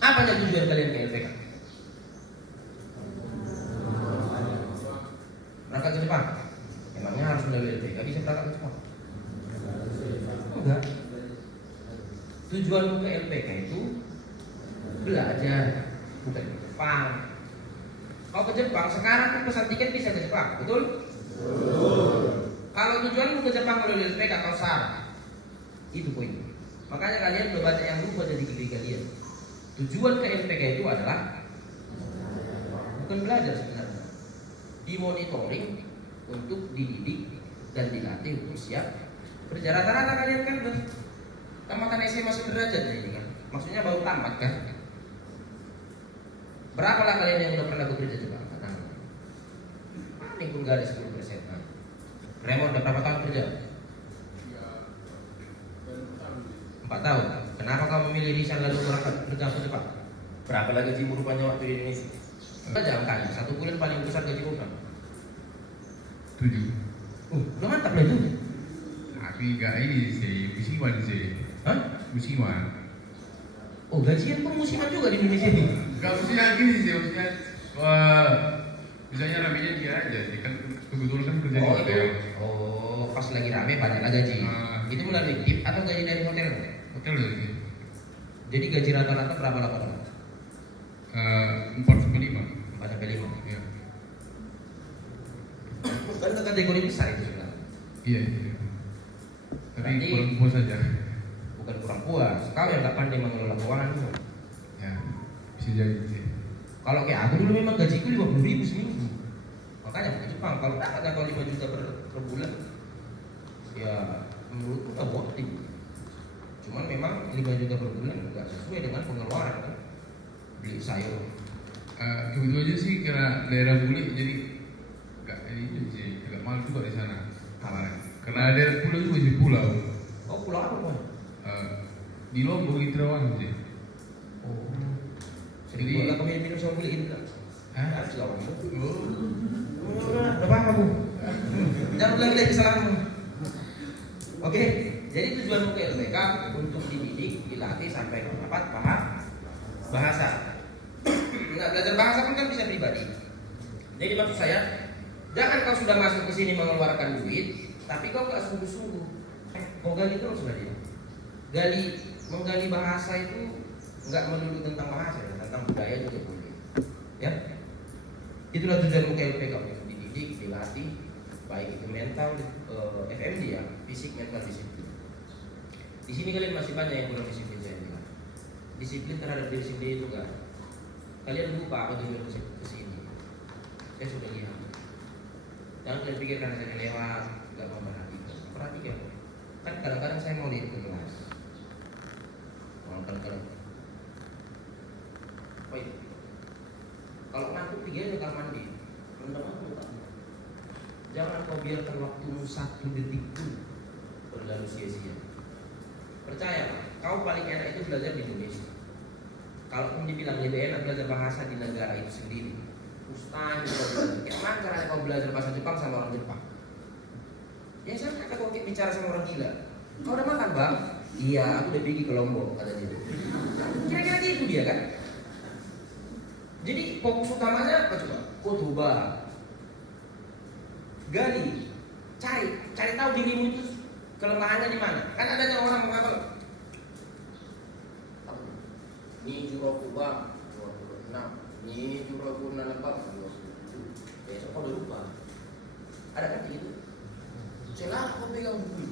Apa yang tujuan kalian ke LPK? Berangkat ke Jepang? Emangnya harus melalui LPK bisa berangkat ke Jepang? Enggak. Tujuan ke LPK itu belajar, bukan ke Jepang. Kalau ke Jepang sekarang kan pesan tiket bisa ke Jepang, betul? Kalau tujuanmu ke Jepang melalui LPK kau salah. Itu poinnya. Makanya kalian udah banyak yang lupa dari diri kalian. Tujuan ke LPK itu adalah bukan belajar sebenarnya, dimonitoring untuk dididik dan dilatih untuk siap kerja. Rata-rata kalian kan tamatan SMA sederajat ya ini kan, maksudnya baru tamat kan. Berapa lah kalian yang udah pernah bekerja coba? Paling pun gak ada 10%. Raymond udah berapa tahun kerja? 4 tahun. Kenapa kamu memilih Risan lalu berangkat kerja ke Jepang? Berapa lagi gajimu rupanya waktu di Indonesia? Jangan kan, 1 bulan paling besar gajimu berapa? 7. Udah mantap lah itu. Tapi gak ini sih, musiman sih. Hah? Musiman. Oh, gajian pun musiman juga di Indonesia ini. Gak musiman gini sih, maksudnya misalnya ramenya dia aja sih, kan kebetulan kan kerja di hotel. Oh, pas lagi rame banyak lah gaji. Itu melalui tip atau gaji dari hotel? Hotel sih. Jadi gaji rata-rata berapa lah pada? 4 sampai 5. 4 sampai 5. Iya. Kan kategori besar itu sebenarnya. Iya. Tapi Berarti kurang puas aja. bukan kurang puas, kau yang gak pandai mengelola keuangan. Ya, bisa jadi sih. Kalau kayak aku dulu memang gajiku 50.000 seminggu. Makanya mau ke Jepang, kalau dapat kau 5 juta per bulan, ya menurutku tak worth it. Cuman memang 5 juta per bulan nggak sesuai dengan pengeluaran kan. Beli sayur. Kebetulan aja sih karena daerah bule jadi nggak ini sih, agak mahal juga di sana kemarin. Karena daerah pulau juga di pulau. Oh, pulau apa kau? Di Lombok di Terawangan sih. Oh, Jadi- jadi kalau kami minum sama beliin kan? Hah? Harus lawan. Oh. Udah apa bu? Jangan ulangi lagi kesalahanmu. Oke, jadi tujuanmu ke LPK untuk dididik, dilatih sampai kau dapat paham bahasa. Nah, belajar bahasa pun kan bisa pribadi. Jadi maksud saya, jangan kau sudah masuk ke sini mengeluarkan duit, tapi kau nggak sungguh-sungguh. Kau gali terus sudah dia. Menggali bahasa itu nggak melulu tentang bahasa, ya, tentang budaya juga boleh. Ya, itulah tujuanmu ke LPK untuk dididik, dilatih, baik itu mental, FMD ya, fisik, mental, disiplin. Di sini kalian masih banyak yang kurang disiplin saya bilang. Disiplin terhadap diri sendiri itu enggak. Kalian lupa apa tujuan ke sini. Saya sudah lihat. Jangan kalian pikir karena saya lewat, nggak memperhatikan. Perhatikan. Kan kadang-kadang saya mau lihat ke kelas. Kadang-kadang. Baik. Kalau ngantuk 3 aja kamar mandi. Rendam aku muka. Jangan kau biarkan waktumu 1 detik pun berlalu sia-sia. Percaya, kau paling enak itu belajar di Indonesia. Kalau pun dibilang lebih enak belajar bahasa di negara itu sendiri, mustahil kau belajar. Gimana caranya kau belajar bahasa Jepang sama orang Jepang? Ya saya kata kau bicara sama orang gila. Kau udah makan bang? Iya, aku udah pergi ke Lombok kata dia. Kira-kira gitu dia kan? Jadi fokus utamanya apa coba? Kotoba. Gali, cari tahu dirimu itu kelemahannya di mana. Kan adanya orang menghafal. Ni juraku bang, 26. Ni juraku nalebang, 27. Besok kau udah lupa. Ada kan gitu? Celah kau pegang buku,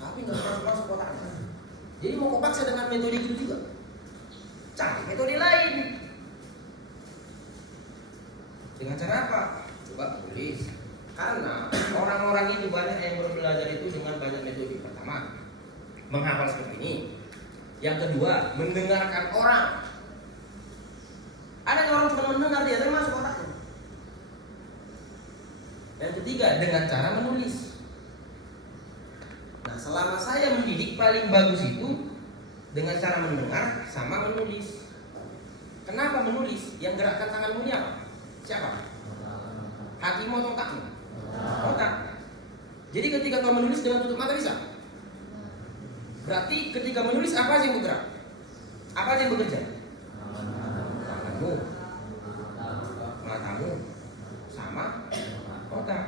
tapi nggak pernah masuk kotaknya. Jadi mau kau paksa dengan metode itu juga? Cari metode lain. Dengan cara apa? Coba tulis. Karena orang-orang itu banyak yang belajar itu dengan banyak metode. Pertama, menghafal seperti ini. Yang kedua, mendengarkan orang. Ada yang orang cuma mendengar dia, tapi masuk otaknya. Yang ketiga, dengan cara menulis. Nah, selama saya mendidik paling bagus itu dengan cara mendengar sama menulis. Kenapa menulis? Yang gerakkan tanganmu ini apa? Siapa? Hatimu atau otakmu? Otak. Jadi ketika kau menulis dengan tutup mata bisa? Berarti ketika menulis apa sih yang bergerak? Apa aja yang bekerja? Tanganmu, matamu, sama otak.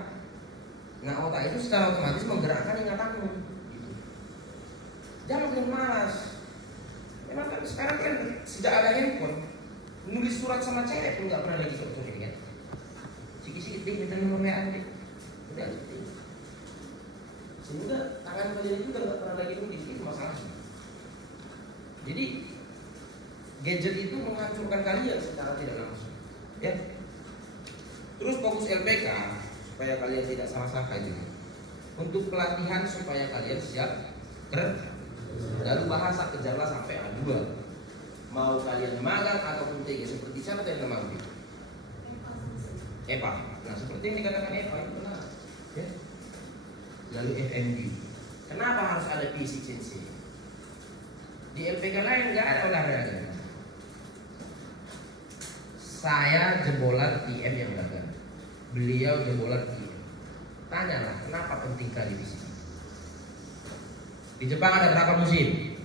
Nah, otak itu secara otomatis menggerakkan ingatanmu. Gitu. Jangan bikin malas. Memang kan sekarang kan sejak ada handphone, nulis surat sama cewek pun nggak pernah lagi sore kan. Sikit-sikit deh minta nomor WA deh. Udah gitu. Sehingga tangan kalian itu nggak pernah lagi nulis, itu masalahnya. Jadi gadget itu menghancurkan kalian secara tidak langsung. Ya. Terus fokus LPK supaya kalian tidak salah sangka itu. Untuk pelatihan supaya kalian siap kerja. Lalu bahasa kejarlah sampai A2. Mau kalian magang ataupun TG seperti siapa yang mau itu? EPA. Nah, seperti yang dikatakan EPA itu benar. Ya. Lalu FMG. Kenapa harus ada P6C? Di LPK lain nggak ada olahraga. Saya jebolan TM yang dagang. Beliau jebolan TM. Tanyalah kenapa penting kali di sini. Di Jepang ada berapa musim?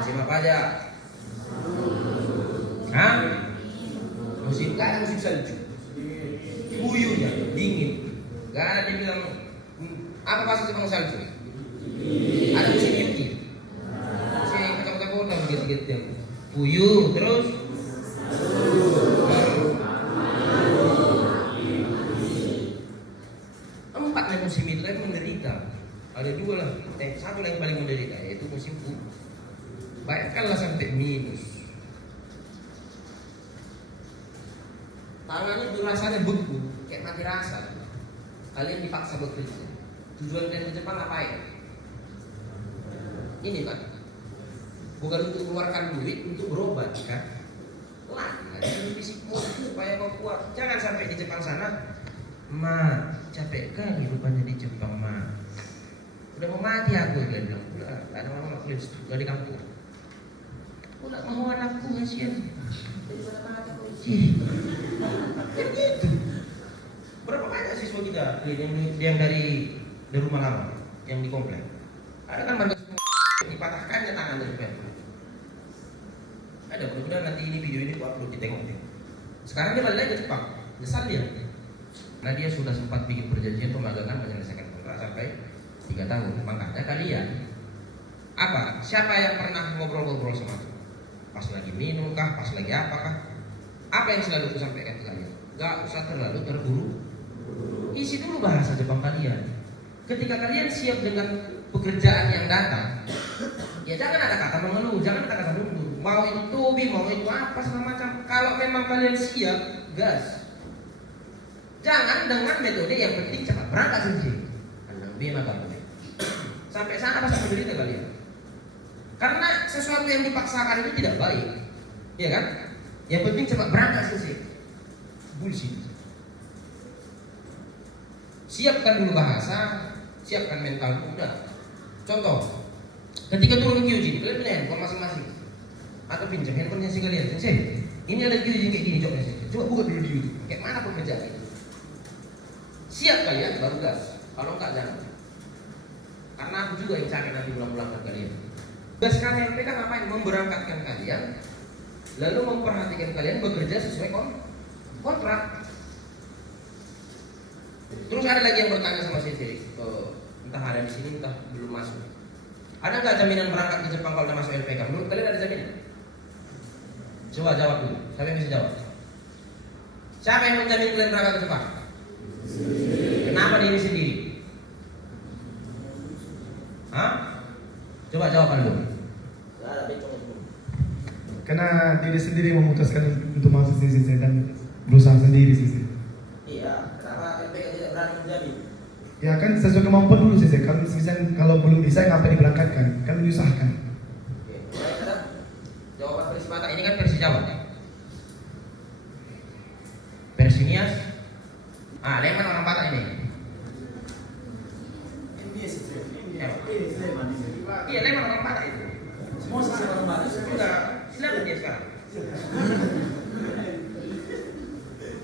Musim apa aja? Hah? Musim kan musim salju. Uyuhnya dingin. Gak ada dia bilang apa bahasa Jepang salju? Ada musim yuki. Musim kata-kata bodoh gitu-gitu. Uyuh terus. Empat musim itu kan menderita. Ada dua lah, satu yang paling menderita yaitu musim hujan. Bayangkanlah sampai minus. Tangannya rasanya beku, kayak mati rasa. Kalian dipaksa bekerja. Tujuan kalian ke Jepang ngapain? Ini kan, bukan untuk mengeluarkan duit, untuk berobat kan? Latih fisikmu supaya kau kuat. Jangan sampai di Jepang sana, ma capek kali rupanya di Jepang ma. Udah mau mati aku, dia bilang. Udah, gak ada orang aku udah di kampung. Aku gak mau anakku, kasihan. Daripada mati aku isi. Kan gitu. Berapa banyak siswa kita yang dari rumah lama, yang di komplek. Ada kan warga dipatahkannya tangan dari depan. Ada, mudah-mudahan nanti ini video ini aku upload ditengok. Sekarang dia balik lagi ke Jepang, nyesal dia. Nah dia sudah sempat bikin perjanjian pemagangan menyelesaikan kontrak sampai 3 tahun. Makanya kalian apa? Siapa yang pernah ngobrol-ngobrol sama aku? Pas lagi minum kah? Pas lagi apakah? Apa yang selalu aku sampaikan ke kalian? Gak usah terlalu terburu. Isi dulu bahasa Jepang kalian. Ketika kalian siap dengan pekerjaan yang datang, ya jangan ada kata mengeluh, jangan ada kata mundur. Mau itu tobi, mau itu apa segala macam. Kalau memang kalian siap, gas. Jangan dengan metode yang penting cepat berangkat saja. Bima kamu. Sampai sana pasti menderita kalian. Karena sesuatu yang dipaksakan itu tidak baik, ya kan? Yang penting cepat berangkat saja. Bullshit. Siapkan dulu bahasa, siapkan mental udah. Contoh, ketika turun ke Kyujin, kalian punya handphone masing-masing atau pinjam handphonenya si kalian. Sensei, ini ada Kyujin kayak gini, coba buka dulu di YouTube. Kayak mana pekerjaan itu? Siap kalian baru gas. Kalau enggak jangan. Karena aku juga yang cari nanti ulang-ulangkan kalian. Tugas KMP kan ngapain? Memberangkatkan kalian, lalu memperhatikan kalian bekerja sesuai kontrak. Terus ada lagi yang bertanya sama saya, entah ada di sini, entah belum masuk. Ada nggak jaminan berangkat ke Jepang kalau udah masuk LPK? Menurut kalian ada jaminan? Coba jawab dulu. Siapa yang bisa jawab? Siapa yang menjamin kalian berangkat ke Jepang? Kenapa diri sendiri? Hah? Coba jawab dulu. Karena diri sendiri memutuskan untuk masuk sisi dan berusaha sendiri sisi. Iya, kenapa LPK tidak berani menjamin? Ya kan sesuai kemampuan dulu sisi. Kalau belum bisa ngapain diberangkatkan? Kan menyusahkan. Oke, baik, ada jawaban versi mata. Ini kan versi Jawa. Versi Nias. Leman orang Batak ini. Iya, Leman orang Batak itu. Semua sisi orang Batak. Sudah, silakan dia sekarang.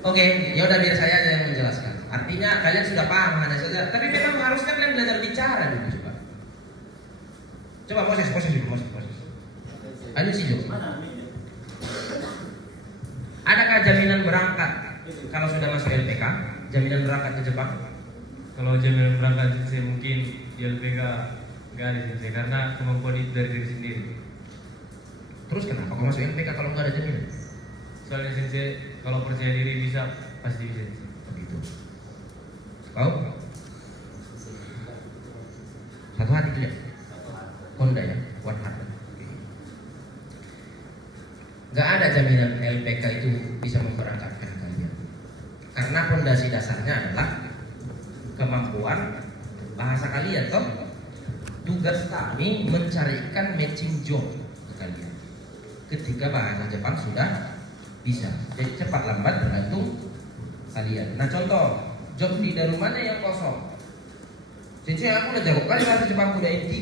Oke, ya udah biar saya aja yang menjelaskan. Artinya kalian sudah paham hanya saja. Tapi memang harusnya kalian belajar bicara dulu coba. Coba Moses. Lanjut sih Jo. Adakah jaminan berangkat kalau sudah masuk LPK? Jaminan berangkat ke Jepang? Kalau jaminan berangkat sih mungkin di LPK nggak ada sih, karena kemampuan itu dari diri sendiri. Terus kenapa kau masuk LPK kalau nggak ada jaminan? Soalnya sensei kalau percaya diri bisa, pasti bisa. Begitu. Kau? Satu hati tidak? Honda ya, one heart. Gak ada jaminan LPK itu bisa memberangkatkan kalian. Karena fondasi dasarnya adalah kemampuan bahasa kalian, toh. Tugas kami mencarikan matching job ke kalian. Ketika bahasa Jepang sudah bisa, jadi cepat lambat tergantung kalian. Nah contoh, job di dalam mana yang kosong? Sensei aku udah jago kali bahasa Jepang, udah N3.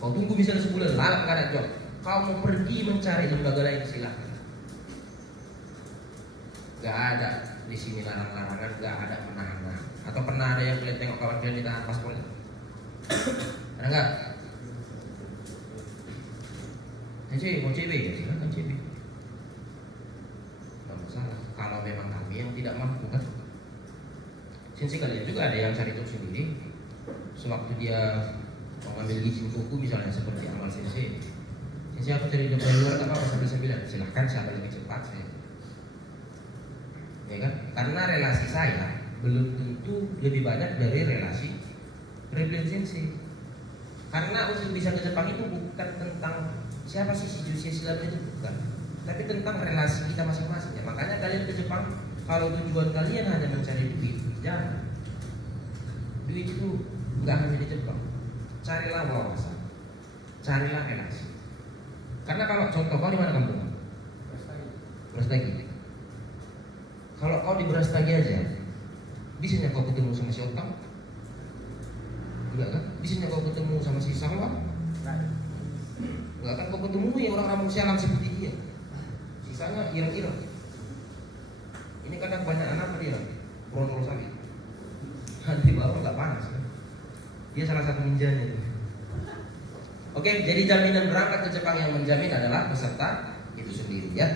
Kau tunggu misalnya sebulan, lalat gak ada job. Kau mau pergi mencari lembaga lain silahkan. Gak ada di sini larang-larangan, gak ada menahan. Atau pernah ada yang kalian tengok kawan kalian ditahan paspornya? Ada nggak? Sensei mau CB ya silakan CB. Gak masalah. Kalau memang kami yang tidak mampu kan. Sensei kalian juga ada yang cari job sendiri. Sewaktu dia mengambil izin kuku misalnya seperti amal sensei. Sensei aku cari job dari luar tak apa sambil sembilan. Silahkan siapa lebih cepat saya. Ya kan? Karena relasi saya belum tentu lebih banyak dari relasi Rebellion Sensei. Karena untuk bisa ke Jepang itu bukan tentang siapa sih si Jusius Islam itu, bukan, tapi tentang relasi kita masing-masing. Ya, makanya kalian ke Jepang kalau tujuan kalian hanya mencari duit, jangan. Duit itu nggak hanya di Jepang. Carilah wawasan, carilah relasi. Karena kalau contoh kau di mana kampung? Brastagi. Kalau kau di Brastagi aja, bisanya kau ketemu sama si Otang? Enggak kan? Bisanya kau ketemu sama si Salwa? Enggak kan kau ketemu ya orang Ramung Sialang seperti dia. Sisanya ireng-ireng. Ini kadang banyak anak dia Ronald sakit. Hati baru nggak panas kan? Dia salah satu ninjanya. Oke, jadi jaminan berangkat ke Jepang yang menjamin adalah peserta itu sendiri ya.